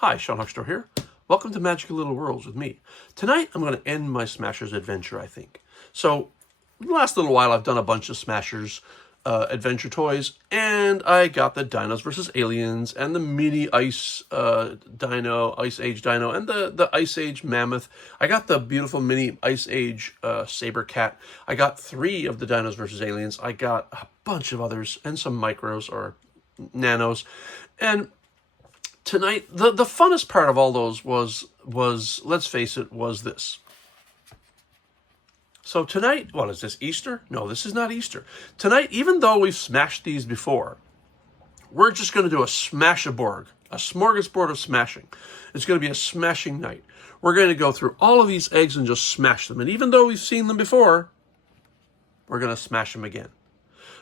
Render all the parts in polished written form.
Hi, Sean Huckstore here. Welcome to Magical Little Worlds with me. Tonight, I'm going to end my Smashers adventure, I think. So, the last little while, I've done a bunch of Smashers adventure toys, and I got the Dinos versus Aliens, and the mini Ice Dino, Ice Age Dino, and the Ice Age Mammoth. I got the beautiful mini Ice Age Saber Cat. I got 3 of the Dinos versus Aliens. I got a bunch of others, and some micros, or nanos, and tonight, the funnest part of all those was, let's face it, was this. So tonight, what is this, Easter? No, this is not Easter. Tonight, even though we've smashed these before, we're just going to do a Smashasbord, a smorgasbord of smashing. It's going to be a smashing night. We're going to go through all of these eggs and just smash them. And even though we've seen them before, we're going to smash them again.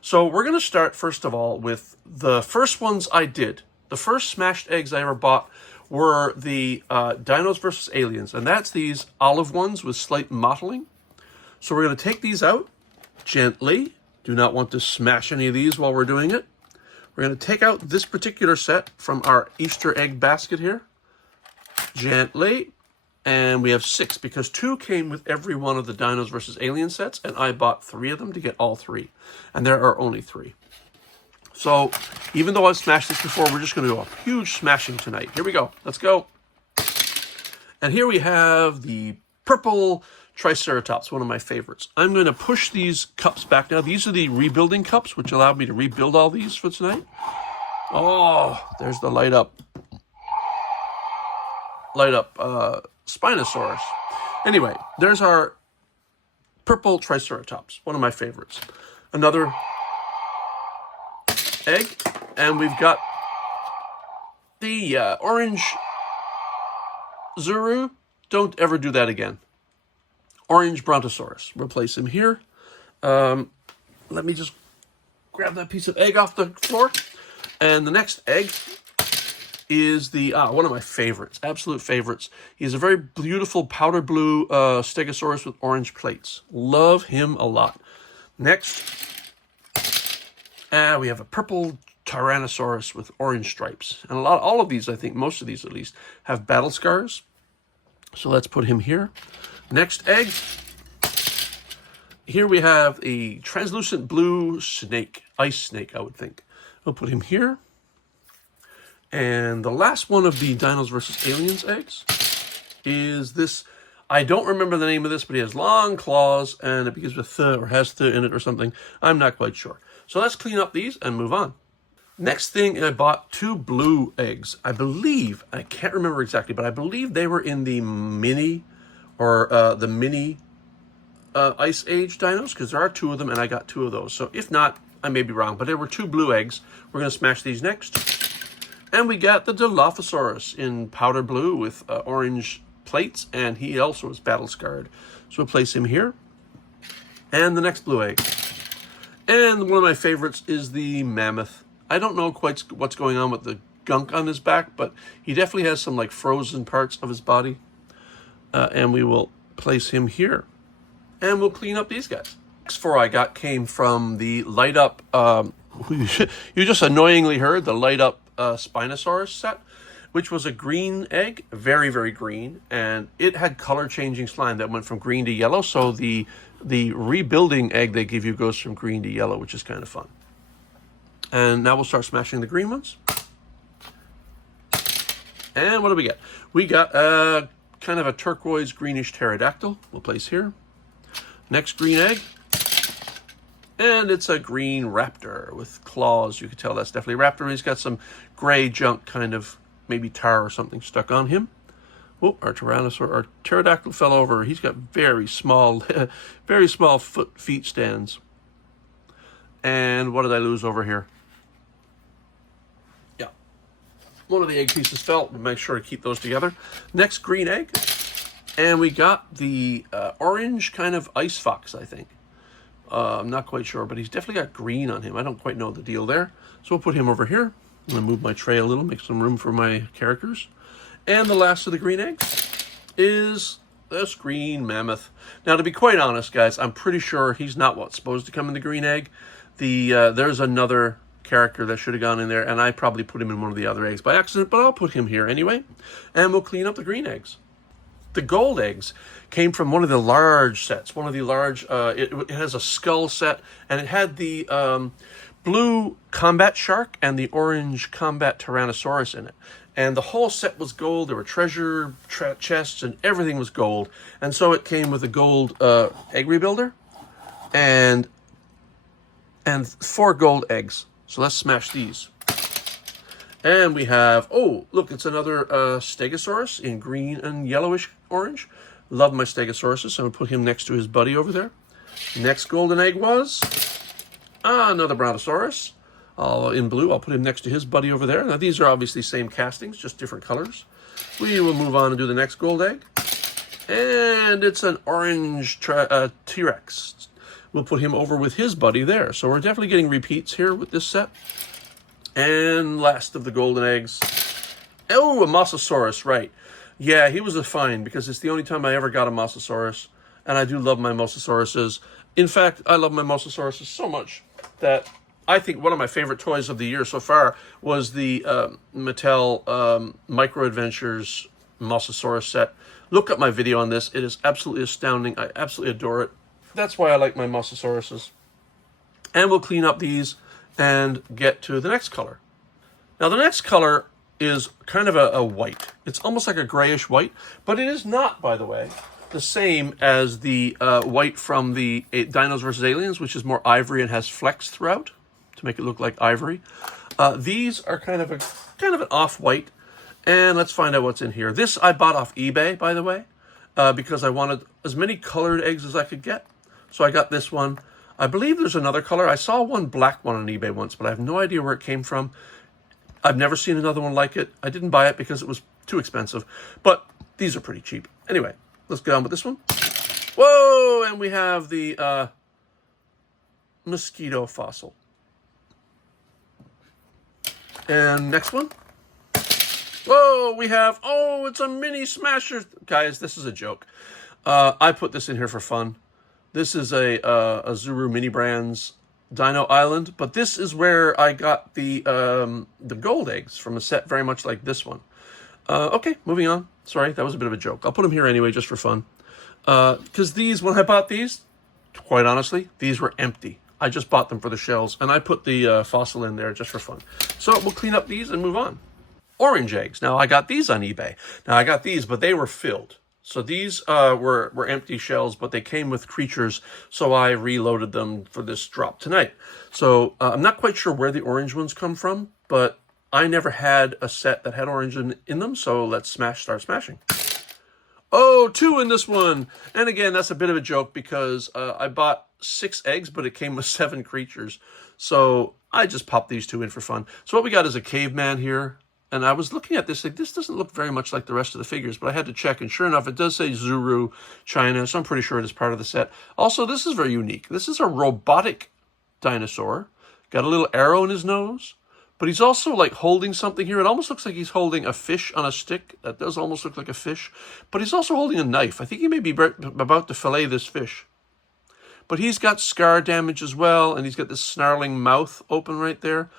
So we're going to start, first of all, with the first ones I did. The first smashed eggs I ever bought were the Dinos versus Aliens, and that's these olive ones with slight mottling. So we're going to take these out gently. Do not want to smash any of these while we're doing it. We're going to take out this particular set from our Easter egg basket here. Gently. And we have 6, because 2 came with every one of the Dinos versus Alien sets, and I bought 3 of them to get all 3. And there are only 3. So, even though I've smashed this before, we're just going to do a huge smashing tonight. Here we go. Let's go. And here we have the purple Triceratops, one of my favorites. I'm going to push these cups back now. These are the rebuilding cups, which allowed me to rebuild all these for tonight. Oh, there's the light up Spinosaurus. Anyway, there's our purple Triceratops, one of my favorites. Another egg, and we've got the orange Zuru. Don't ever do that again. Orange Brontosaurus. We'll place him here. Let me just grab that piece of egg off the floor. And the next egg is the one of my favorites, absolute favorites. He's a very beautiful powder blue Stegosaurus with orange plates. Love him a lot. Next, we have a purple Tyrannosaurus with orange stripes. And all of these, I think, most of these at least, have battle scars. So let's put him here. Next egg. Here we have a translucent blue snake, ice snake, I would think. We'll put him here. And the last one of the Dinos versus Aliens eggs is this. I don't remember the name of this, but he has long claws, and it begins with th or has th in it or something. I'm not quite sure. So let's clean up these and move on. Next thing, I bought 2 blue eggs. I believe, I can't remember exactly, but I believe they were in the mini Ice Age Dinos, because there are 2 of them, and I got 2 of those. So if not, I may be wrong, but there were 2 blue eggs. We're going to smash these next. And we got the Dilophosaurus in powder blue with orange plates, and he also is battle scarred. So we'll place him here. And the next blue egg. And one of my favorites is the Mammoth. I don't know quite what's going on with the gunk on his back, but he definitely has some like frozen parts of his body. And we will place him here. And we'll clean up these guys. Next 4 I got came from the light up, you just annoyingly heard the light up Spinosaurus set, which was a green egg, very, very green, and it had color changing slime that went from green to yellow. So the rebuilding egg they give you goes from green to yellow, which is kind of fun. And now we'll start smashing the green ones. And what do we get? We got kind of a turquoise greenish pterodactyl. We'll place here. Next green egg. And it's a green raptor with claws. You can tell that's definitely a raptor. He's got some gray junk, kind of maybe tar or something stuck on him. Oh, our pterodactyl fell over. He's got very small feet stands. And what did I lose over here? Yeah, one of the egg pieces fell. We'll make sure to keep those together. Next green egg, and we got the orange kind of ice fox, I think. I'm not quite sure, but he's definitely got green on him. I don't quite know the deal there. So we'll put him over here. I'm going to move my tray a little, make some room for my characters. And the last of the green eggs is this green mammoth. Now, to be quite honest, guys, I'm pretty sure he's not what's supposed to come in the green egg. There's another character that should have gone in there, and I probably put him in one of the other eggs by accident, but I'll put him here anyway, and we'll clean up the green eggs. The gold eggs came from one of the large sets, one of the large, it has a skull set, and it had the blue combat shark and the orange combat tyrannosaurus in it. And the whole set was gold. There were treasure chests, and everything was gold. And so it came with a gold egg rebuilder and 4 gold eggs. So let's smash these. And we have, oh, look, it's another Stegosaurus in green and yellowish orange. Love my Stegosauruses, so I'm going to put him next to his buddy over there. Next golden egg was another Brontosaurus. In blue, I'll put him next to his buddy over there. Now, these are obviously same castings, just different colors. We will move on and do the next gold egg. And it's an orange T-Rex. We'll put him over with his buddy there. So we're definitely getting repeats here with this set. And last of the golden eggs. Oh, a Mosasaurus, right. Yeah, he was a find because it's the only time I ever got a Mosasaurus. And I do love my Mosasauruses. In fact, I love my Mosasauruses so much that I think one of my favorite toys of the year so far was the Mattel Micro Adventures Mosasaurus set. Look up my video on this. It is absolutely astounding. I absolutely adore it. That's why I like my Mosasauruses. And we'll clean up these and get to the next color. Now, the next color is kind of a white. It's almost like a grayish white, but it is not, by the way, the same as the white from the Dinos vs. Aliens, which is more ivory and has flecks throughout to make it look like ivory. These are kind of an off-white, and let's find out what's in here. This I bought off eBay, by the way, because I wanted as many colored eggs as I could get. So I got this one. I believe there's another color. I saw one black one on eBay once, but I have no idea where it came from. I've never seen another one like it. I didn't buy it because it was too expensive, but these are pretty cheap. Anyway, let's get on with this one. Whoa, and we have the mosquito fossil. And next one. Whoa, we have, oh, it's a mini smasher. Guys, this is a joke. I put this in here for fun. This is a Zuru Mini Brands Dino Island, but this is where I got the gold eggs from a set very much like this one. Okay, moving on. Sorry, that was a bit of a joke. I'll put them here anyway just for fun. Because these, when I bought these, quite honestly, these were empty. I just bought them for the shells, and I put the fossil in there just for fun. So we'll clean up these and move on. Orange eggs. Now, I got these on eBay. Now, I got these, but they were filled. So these were empty shells, but they came with creatures, so I reloaded them for this drop tonight. So I'm not quite sure where the orange ones come from, but I never had a set that had orange in them, so let's start smashing. Oh, 2 in this one. And again, that's a bit of a joke because I bought 6 eggs, but it came with 7 creatures. So I just popped these 2 in for fun. So what we got is a caveman here. And I was looking at this, like, this doesn't look very much like the rest of the figures, but I had to check, and sure enough, it does say Zuru, China, so I'm pretty sure it is part of the set. Also, this is very unique. This is a robotic dinosaur. Got a little arrow in his nose, but he's also, like, holding something here. It almost looks like he's holding a fish on a stick. That does almost look like a fish, but he's also holding a knife. I think he may be about to fillet this fish. But he's got scar damage as well, and he's got this snarling mouth open right there.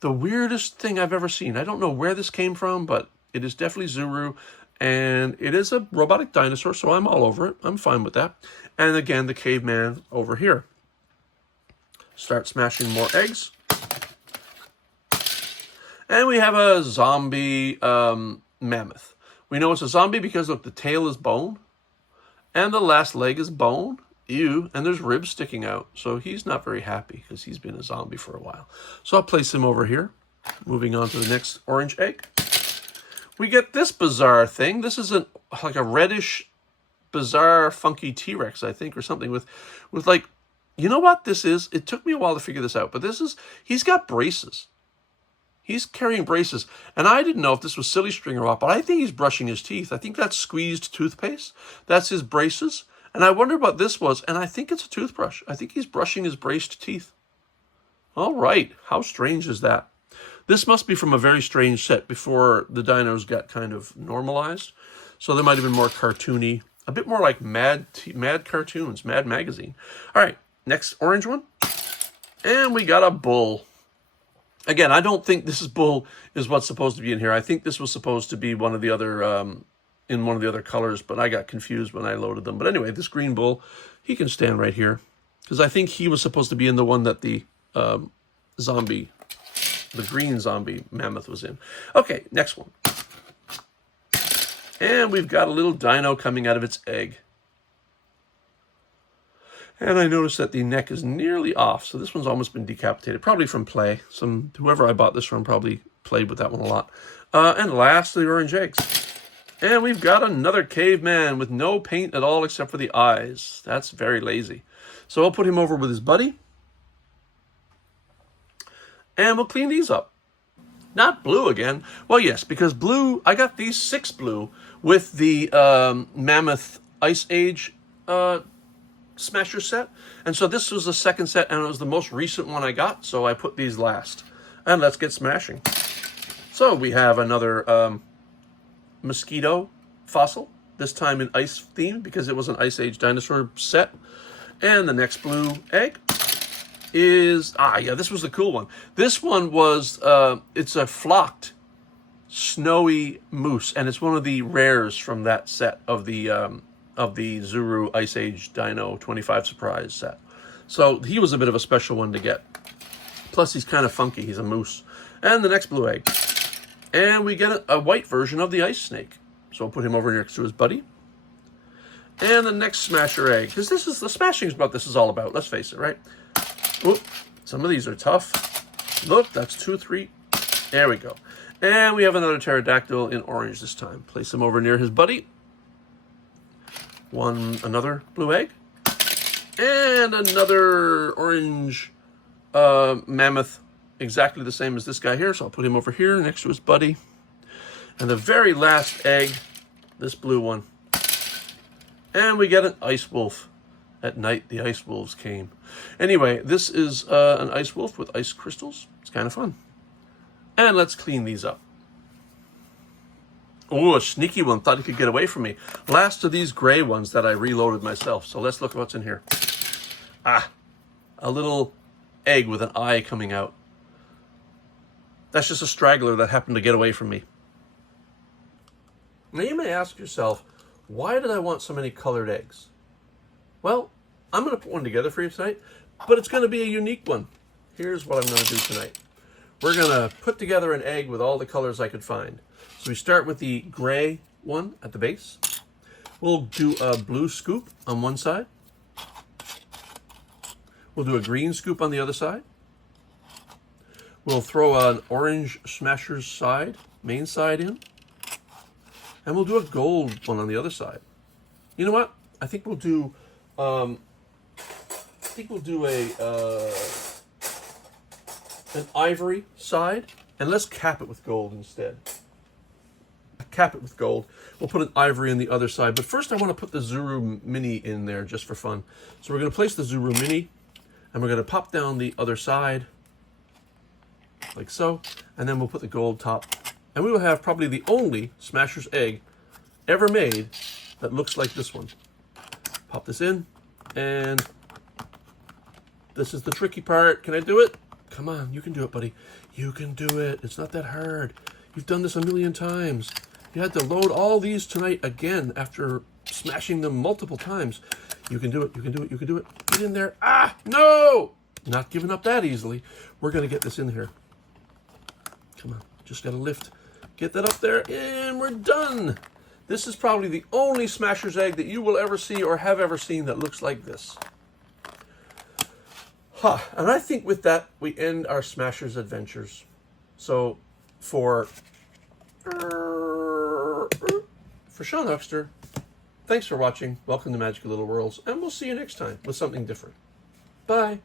The weirdest thing I've ever seen. I don't know where this came from, but it is definitely Zuru, and it is a robotic dinosaur, so I'm all over it. I'm fine with that. And again, the caveman over here. Start smashing more eggs. And we have a zombie mammoth. We know it's a zombie because, look, the tail is bone, and the last leg is bone. Ew, and there's ribs sticking out. So he's not very happy because he's been a zombie for a while. So I'll place him over here. Moving on to the next orange egg. We get this bizarre thing. This is like a reddish, bizarre, funky T-Rex, I think, or something with like, you know what this is? It took me a while to figure this out, but he's got braces. He's carrying braces. And I didn't know if this was silly string or what, but I think he's brushing his teeth. I think that's squeezed toothpaste. That's his braces. And I wonder what this was, and I think it's a toothbrush. I think he's brushing his braced teeth. All right, how strange is that? This must be from a very strange set before the dinos got kind of normalized. So they might have been more cartoony, a bit more like Mad Cartoons, Mad Magazine. All right, next orange one. And we got a bull. Again, I don't think this bull is what's supposed to be in here. I think this was supposed to be one of the other, in one of the other colors, but I got confused when I loaded them. But anyway, this green bull, he can stand right here, because I think he was supposed to be in the one that the zombie, the green zombie mammoth was in. Okay, next one. And we've got a little dino coming out of its egg. And I noticed that the neck is nearly off, so this one's almost been decapitated, probably from play. Whoever I bought this from probably played with that one a lot. And last, the orange eggs. And we've got another caveman with no paint at all except for the eyes. That's very lazy. So I'll put him over with his buddy. And we'll clean these up. Not blue again. Well, yes, because blue, I got these 6 blue with the Mammoth Ice Age Smasher set. And so this was the second set, and it was the most recent one I got, so I put these last. And let's get smashing. So we have another mosquito fossil, this time in ice theme, because it was an Ice Age dinosaur set. And the next blue egg is, yeah, this was the cool one. This one was, it's a flocked snowy moose, and it's one of the rares from that set of the Zuru Ice Age Dino 25 Surprise set. So he was a bit of a special one to get. Plus he's kind of funky, he's a moose. And the next blue egg. And we get a white version of the ice snake. So I'll put him over next to his buddy. And the next smasher egg, because this is, the smashing is what this is all about, let's face it, right? Oop, some of these are tough. Look, that's 2, 3. There we go. And we have another pterodactyl in orange this time. Place him over near his buddy. Another blue egg. And another orange mammoth, exactly the same as this guy here. So I'll put him over here next to his buddy. And the very last egg, this blue one. And we get an ice wolf. At night, the ice wolves came. Anyway, this is an ice wolf with ice crystals. It's kind of fun. And let's clean these up. Oh, a sneaky one. Thought he could get away from me. Last of these gray ones that I reloaded myself. So let's look at what's in here. A little egg with an eye coming out. That's just a straggler that happened to get away from me. Now you may ask yourself, why did I want so many colored eggs? Well, I'm going to put one together for you tonight, but it's going to be a unique one. Here's what I'm going to do tonight. We're going to put together an egg with all the colors I could find. So we start with the gray one at the base. We'll do a blue scoop on one side. We'll do a green scoop on the other side. We'll throw an orange smasher's side, main side in. And we'll do a gold one on the other side. You know what? I think we'll do an ivory side, and let's cap it with gold instead. Cap it with gold. We'll put an ivory on the other side, but first I want to put the Zuru Mini in there just for fun. So we're going to place the Zuru Mini, and we're going to pop down the other side, like so, and then we'll put the gold top. And we will have probably the only Smasher's egg ever made that looks like this one. Pop this in, and this is the tricky part. Can I do it? Come on, you can do it, buddy. You can do it. It's not that hard. You've done this a million times. You had to load all these tonight again after smashing them multiple times. You can do it. You can do it. You can do it. Get in there. No! Not giving up that easily. We're going to get this in here. Come on. Just got to lift. Get that up there, and we're done. This is probably the only Smasher's egg that you will ever see or have ever seen that looks like this. And I think with that, we end our Smasher's adventures. So, for Sean Huckster, thanks for watching. Welcome to Magical Little Worlds, and we'll see you next time with something different. Bye.